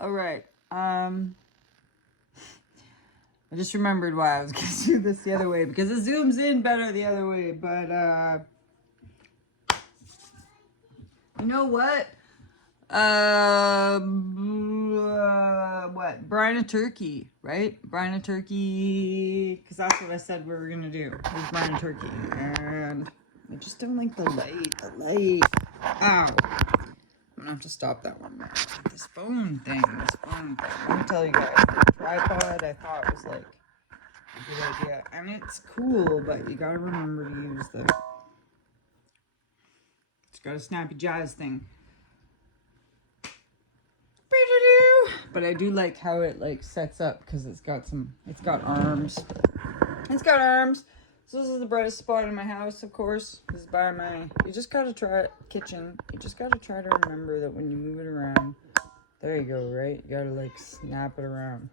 All right. I just remembered why I was going to do this the other way, because it zooms in better the other way. But, you know what? What? Brine a turkey, right? Brine a turkey, because that's what I said we were going to do. Was brine a turkey. And I just don't like the light. Ow. I'm gonna have to stop that one there. This phone thing. Let me tell you guys, the tripod I thought was like a good idea. And it's cool, but you gotta remember to use it's got a snappy jazz thing. But I do like how it like sets up, because it's got arms. So this is the brightest spot in my house, of course. This is by you just gotta try it, kitchen. You just gotta try to remember that when you move it around, there you go, right? You gotta like snap it around.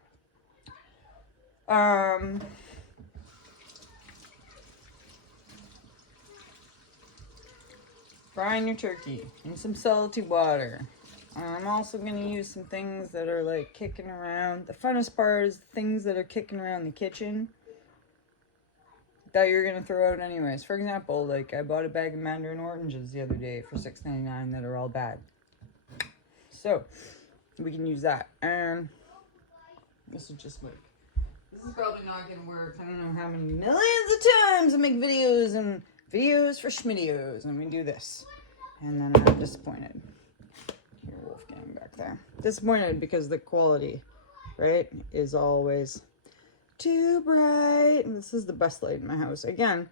Brine your turkey in some salty water. I'm also gonna use some things that are like kicking around. The funnest part is the things that are kicking around the kitchen that you're gonna throw out anyways. For example, like I bought a bag of mandarin oranges the other day for $6.99 that are all bad. So we can use that. And this is just like, this is probably not gonna work. I don't know how many millions of times I make videos and videos for schmidios, and we do this. And then I'm disappointed. Here, Wolfgang back there. Disappointed because the quality, right, is always too bright. And this is the best light in my house again,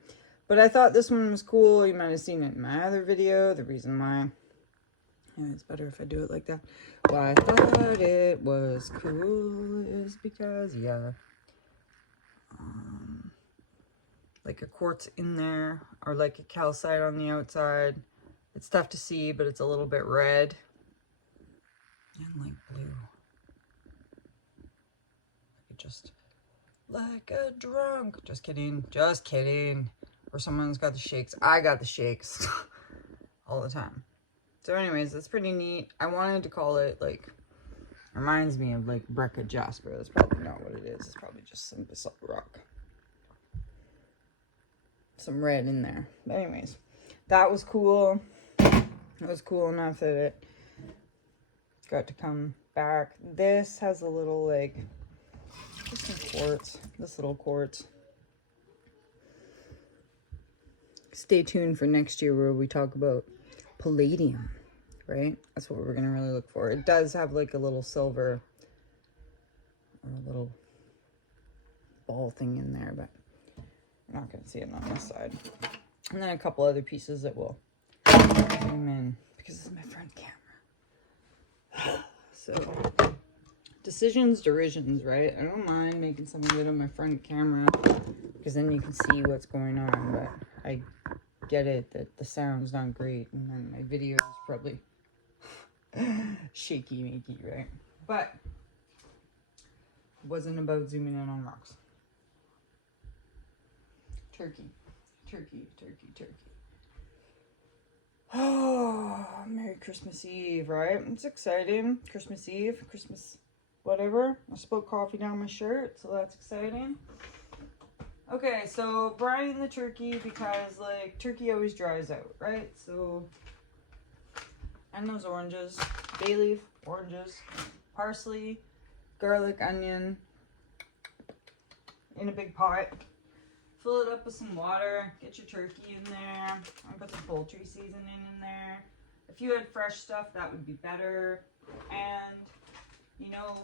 but I thought this one was cool. You might have seen it in my other video. The reason why, yeah, it's better if I do it like that. Why I thought it was cool is because, yeah, like a quartz in there, or like a calcite on the outside. It's tough to see, but it's a little bit red and like blue. Just like a drunk. Just kidding. Or someone's got the shakes. I got the shakes all the time. So anyways, that's pretty neat. I wanted to call it like, reminds me of like Brecca Jasper. That's probably not what it is. It's probably just some basalt rock. Some red in there. But anyways, that was cool. It was cool enough that it got to come back. This has a little like, just some quartz. This little quartz. Stay tuned for next year where we talk about palladium, right? That's what we're going to really look for. It does have like a little silver, or a little ball thing in there, but I'm not going to see it on this side. And then a couple other pieces that will zoom in, because this is my front camera. So, decisions, derisions, right? I don't mind making some of it on my front camera, because then you can see what's going on, but I get it that the sound's not great, and then my video is probably shaky, right? But it wasn't about zooming in on rocks. Turkey. Oh, Merry Christmas Eve, right? It's exciting. Christmas Eve, Christmas whatever. I spilled coffee down my shirt, so that's exciting. Okay, so brining the turkey, because like turkey always dries out, right? So, and those oranges, bay leaf, oranges, parsley, garlic, onion in a big pot. Fill it up with some water. Get your turkey in there. I'll put some poultry seasoning in there. If you had fresh stuff, that would be better. And you know,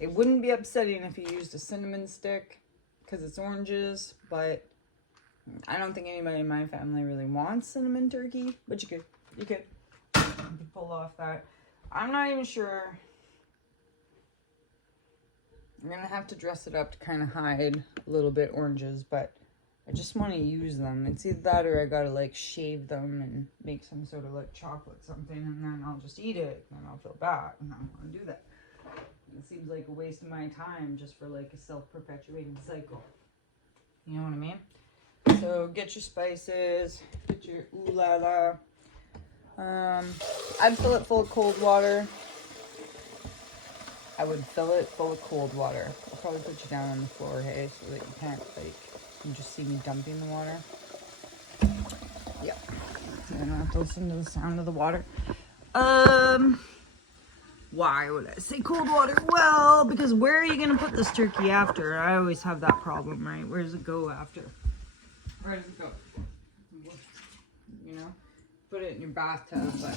it wouldn't be upsetting if you used a cinnamon stick, because it's oranges, but I don't think anybody in my family really wants cinnamon turkey, but you could pull off that. I'm not even sure. I'm gonna have to dress it up to kind of hide a little bit oranges, but I just want to use them. It's either that or I gotta like shave them and make some sort of like chocolate something, and then I'll just eat it, and then I'll feel bad, and I don't want to do that. It seems like a waste of my time just for like a self-perpetuating cycle. You know what I mean? So get your spices, get your ooh la la. I'd fill it full of cold water. I would fill it full of cold water. I'll probably put you down on the floor, hey, so that you can't, like, you just see me dumping the water. Yeah. You don't have to listen to the sound of the water. Why would I say cold water? Well, because where are you going to put this turkey after? I always have that problem, right? Where does it go after? Where does it go? You know? Put it in your bathtub, but...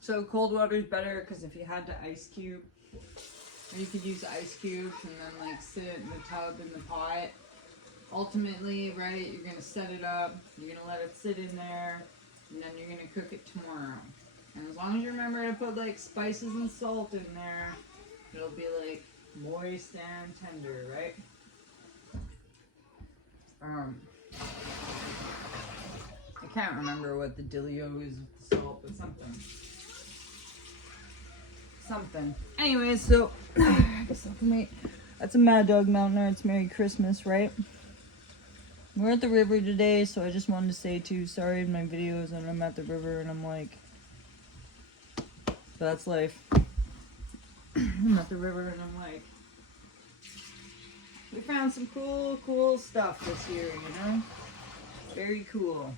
So cold water is better because if you had to ice cube, or you could use ice cubes and then like sit it in the tub in the pot. Ultimately, right, you're going to set it up, you're going to let it sit in there, and then you're going to cook it tomorrow. And as long as you remember to put like spices and salt in there, it'll be like moist and tender, right? I can't remember what the dealio is with the salt, but something. Anyways, so I guess I can wait. That's a Mad Dog Mountain Arts. Merry Christmas, right? We're at the river today, so I just wanted to say too, sorry in my videos and I'm at the river and I'm like, that's life. I'm at the river and I'm like, we found some cool stuff this year, you know? Very cool.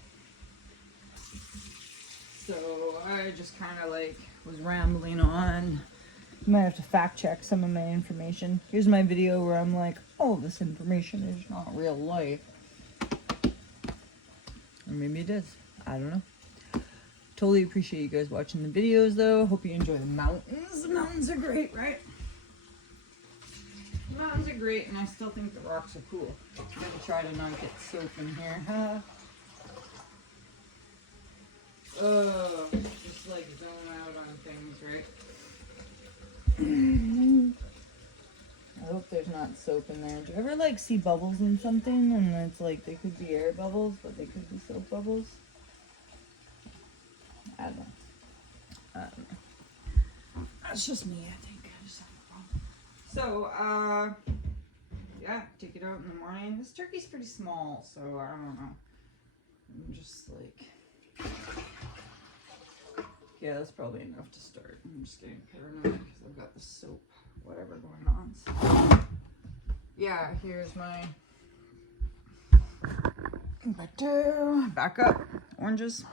So I just kind of like was rambling on. You might have to fact check some of my information. Here's my video where I'm like, oh, this information is not real life. Or maybe it is. I don't know. Totally appreciate you guys watching the videos though. Hope you enjoy the mountains. The mountains are great, right? The mountains are great, and I still think the rocks are cool. I'm gonna try to not get soap in here. Just like zone out on things, right? I hope there's not soap in there. Do you ever like see bubbles in something and it's like they could be air bubbles, but they could be soap bubbles? I don't know. That's just me, I think. I just have a problem. So, yeah, take it out in the morning. This turkey's pretty small, so I don't know. I'm just like... Yeah, that's probably enough to start. I'm just getting paranoid because I've got the soap, whatever going on. So, yeah, here's my back up. Oranges,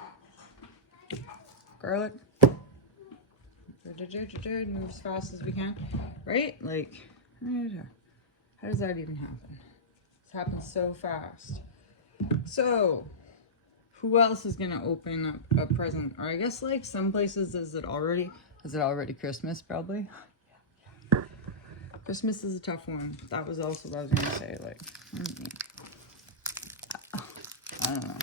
garlic. Move as fast as we can, right? Like, how does that even happen? This happens so fast. So, who else is gonna open up a present? Or I guess like some places, is it already Christmas? Probably. Yeah. Christmas is a tough one. That was also what I was gonna say. Like, I don't know.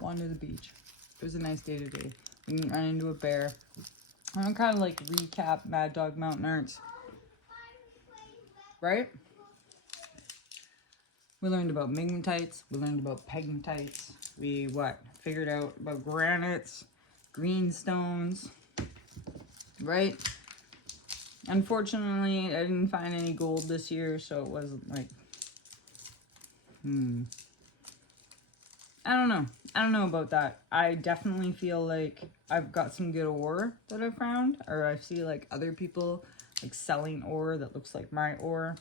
Wander the beach. It was a nice day today. We didn't run into a bear. I'm gonna kind of like recap Mad Dog Mountain Arts. Right? We learned about migmatites. We learned about pegmatites. We, figured out about granites, greenstones, right? Unfortunately, I didn't find any gold this year, so it wasn't like, I don't know. I don't know about that. I definitely feel like I've got some good ore that I found, or I see like other people like selling ore that looks like my ore.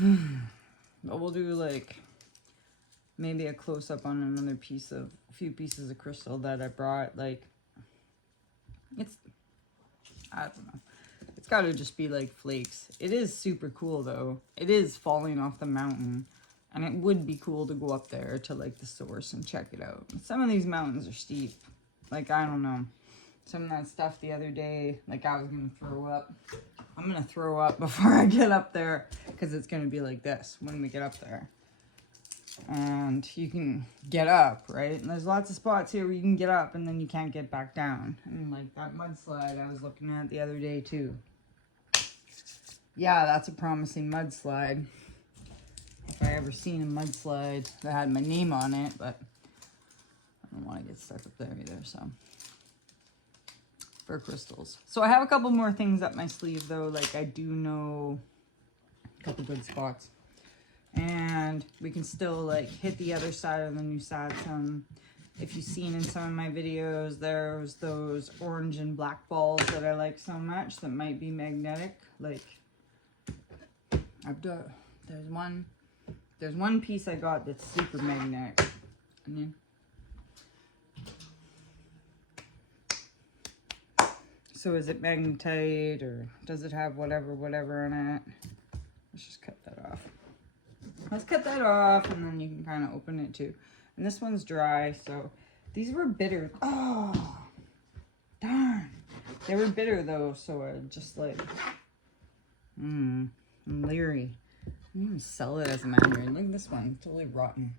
But we'll do like maybe a close-up on another few pieces of crystal that I brought. Like, I don't know. It's got to just be like flakes. It is super cool though. It is falling off the mountain. And it would be cool to go up there to like the source and check it out. Some of these mountains are steep. Like, I don't know. Some of that stuff the other day, like I was going to throw up. I'm going to throw up before I get up there because it's going to be like this when we get up there. And you can get up, right? And there's lots of spots here where you can get up and then you can't get back down. And like that mudslide I was looking at the other day too. Yeah, that's a promising mudslide. If I ever seen a mudslide that had my name on it, but I don't want to get stuck up there either, so. For crystals. So I have a couple more things up my sleeve though, like I do know a couple good spots. And we can still like hit the other side of the new satsum If you've seen in some of my videos, there's those orange and black balls that I like so much that might be magnetic. Like, there's one piece I got that's super magnetic. And then, so is it magnetite, or does it have whatever in it? Let's just cut that off. Let's cut that off, and then you can kind of open it too. And this one's dry, so these were bitter. Oh, darn. They were bitter though, so I just like, I'm leery. I'm gonna sell it as a mandarin. Look at this one, totally rotten.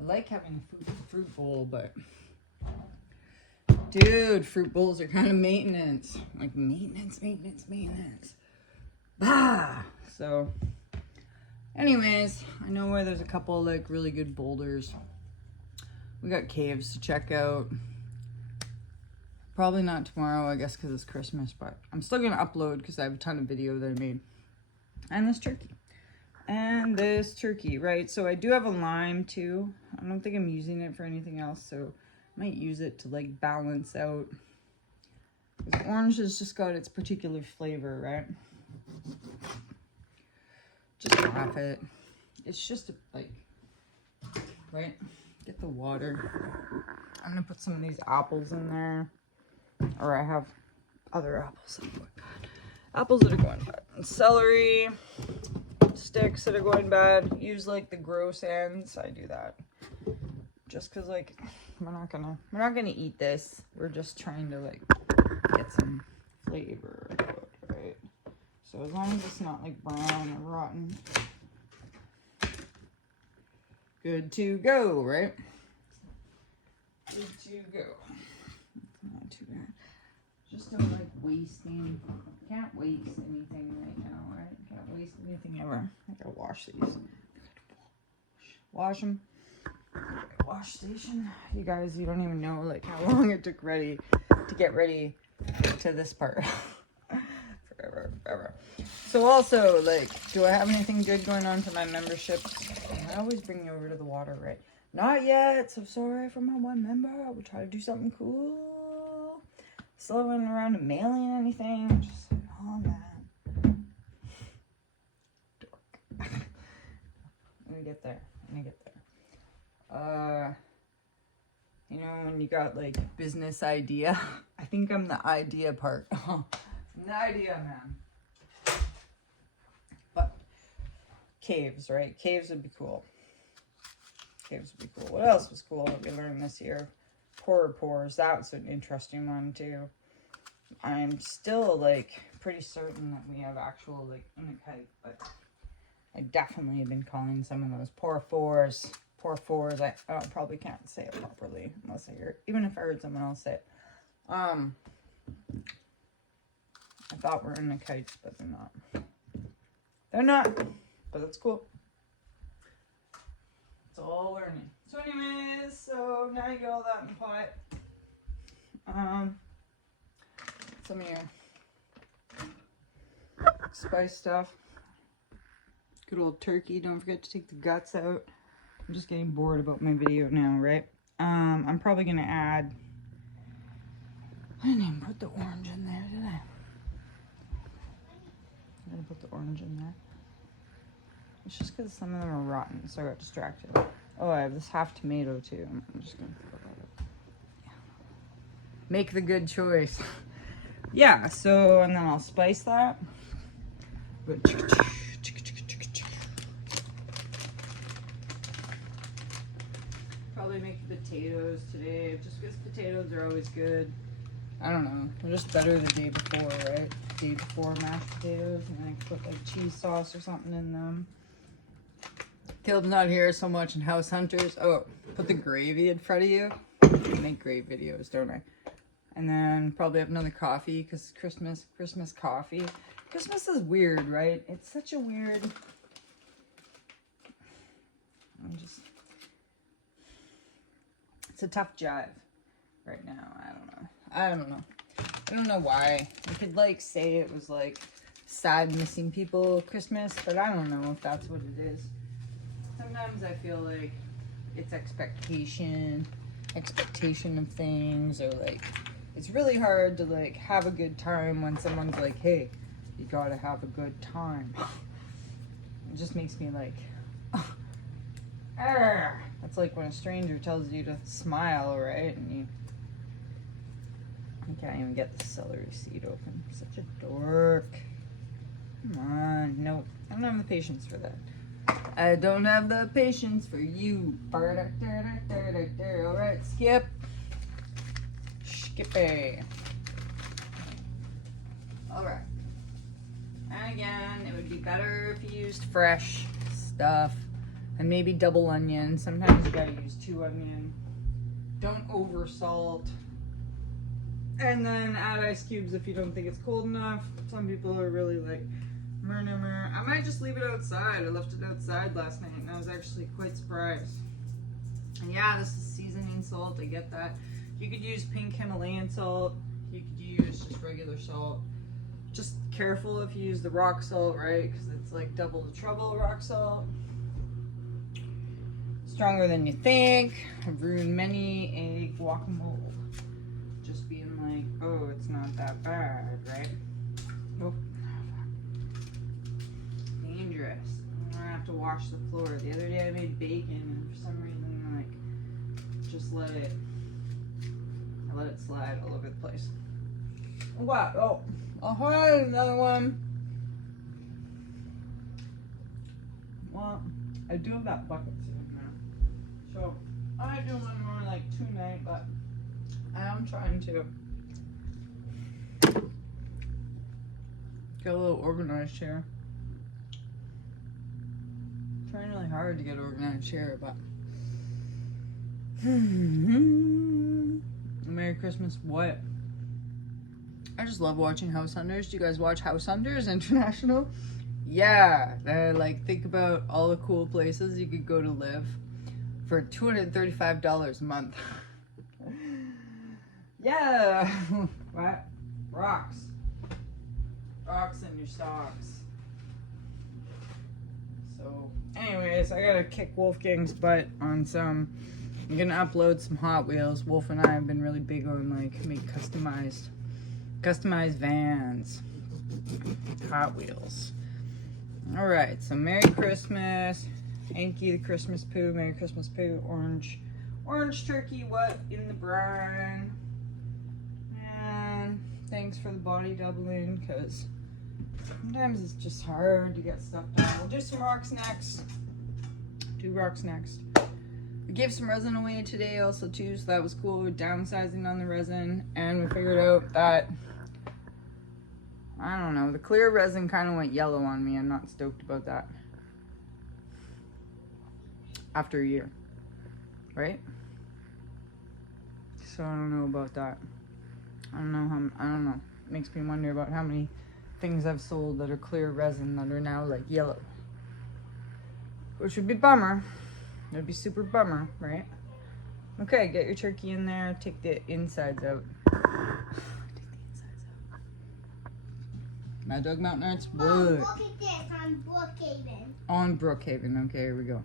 I like having a fruit bowl, but dude, fruit bowls are kind of maintenance. Like maintenance. Bah! So, anyways, I know where there's a couple like really good boulders. We got caves to check out. Probably not tomorrow, I guess, because it's Christmas, but I'm still gonna upload because I have a ton of video that I made. And this turkey. And this turkey, right? So I do have a lime too. I don't think I'm using it for anything else, so I might use it to like balance out. Because orange has just got its particular flavor, right? Just half it. It's just like, right? Get the water. I'm gonna put some of these apples in there. Or I have other apples that are going bad. Apples that are going bad. And celery sticks that are going bad. Use like the gross ends. I do that. Just cause like we're not gonna eat this. We're just trying to like get some flavor out, right? So as long as it's not like brown or rotten. Good to go, right? Good to go. Not too bad. Just don't like wasting. Can't waste anything right now, right? Can't waste anything ever. I gotta wash these. Wash them. Wash station. You guys, you don't even know like how long it took to get ready to this part. Forever. So also, like, do I have anything good going on for my memberships? I always bring you over to the water, right? Not yet. So sorry for my one member. I will try to do something cool. Still haven't around to mailing anything. Just like, oh man. Dork. I'm gonna get there. You know, when you got like business idea. I think I'm the idea part. I'm the idea man. But caves, right? Caves would be cool. What else was cool that we learned this year? Horror pores. That's an interesting one too. I'm still like pretty certain that we have actual like unakite, but I definitely have been calling some of those pore fours. I probably can't say it properly unless I hear it. Even if I heard someone else say it. I thought we're unakites, but they're not. They're not, but that's cool. It's all learning. So anyways, so now you get all that in the pot. Some of your spice stuff. Good old turkey. Don't forget to take the guts out. I'm just getting bored about my video now, right? I'm probably gonna add. I didn't even put the orange in there, did I? I'm gonna put the orange in there. It's just because some of them are rotten, so I got distracted. Oh, I have this half tomato too. I'm just gonna throw that out. Yeah. Make the good choice. Yeah, so, and then I'll spice that. But probably make the potatoes today, just because potatoes are always good. I don't know, they're just better the day before, right? The day before mashed potatoes, and then I can put like cheese sauce or something in them. Caleb's not here so much in House Hunters. Oh, put the gravy in front of you. I make great videos, don't I? And then probably have another coffee, because Christmas coffee. Christmas is weird, right? It's such a weird... It's a tough jive right now. I don't know why. I could like say it was like sad missing people Christmas, but I don't know if that's what it is. Sometimes I feel like it's expectation. expectation of things, or like it's really hard to like have a good time when someone's like, hey, you gotta have a good time. It just makes me like, that's like when a stranger tells you to smile, right? And you can't even get the celery seed open. Such a dork. Come on. Nope. I don't have the patience for that. I don't have the patience for you. Alright, skip. Skippy. Alright. And again, it would be better if you used fresh stuff. And maybe double onion. Sometimes you gotta use 2 onion. Don't over salt. And then add ice cubes if you don't think it's cold enough. Some people are really like, I might just leave it outside. I left it outside last night and I was actually quite surprised. And yeah, this is seasoning salt, I get that. You could use pink Himalayan salt. You could use just regular salt. Just careful if you use the rock salt, right? Because it's like double the trouble, rock salt. Stronger than you think. I've ruined many a guacamole. Just being like, oh, it's not that bad, right? Nope. Dangerous. I'm gonna have to wash the floor. The other day I made bacon and for some reason, like, just let it slide all over the place. What? Oh, I'll find another one. Well, I do have that bucket sitting there. So, I do one more like tonight, but I am trying to get a little organized here. I'm trying really hard to get organized here, but Merry Christmas, what? I just love watching House Hunters. Do you guys watch House Hunters International? Yeah, like think about all the cool places you could go to live for $235 a month. Yeah. What? Rocks. Rocks in your socks. So, anyways, I gotta kick Wolfgang's butt on some. I'm gonna upload some Hot Wheels. Wolf and I have been really big on like make customized vans. Hot Wheels. Alright, so Merry Christmas. Anky the Christmas poo. Merry Christmas poo. Orange turkey, what in the brine. And thanks for the body doubling, because sometimes it's just hard to get stuff done. We'll do some rocks next. Do rocks next. We gave some resin away today also too, so that was cool. We're downsizing on the resin, and we figured out that, I don't know, the clear resin kind of went yellow on me. I'm not stoked about that. After a year, right? So I don't know about that. I don't know. It makes me wonder about how many things I've sold that are clear resin that are now like yellow. Which would be bummer. It would be super bummer, right? Okay, get your turkey in there. Take the insides out. Take the insides out. Mad Dog Mountain Arts. Wood. Look at this on Brookhaven. On Brookhaven. Okay, here we go.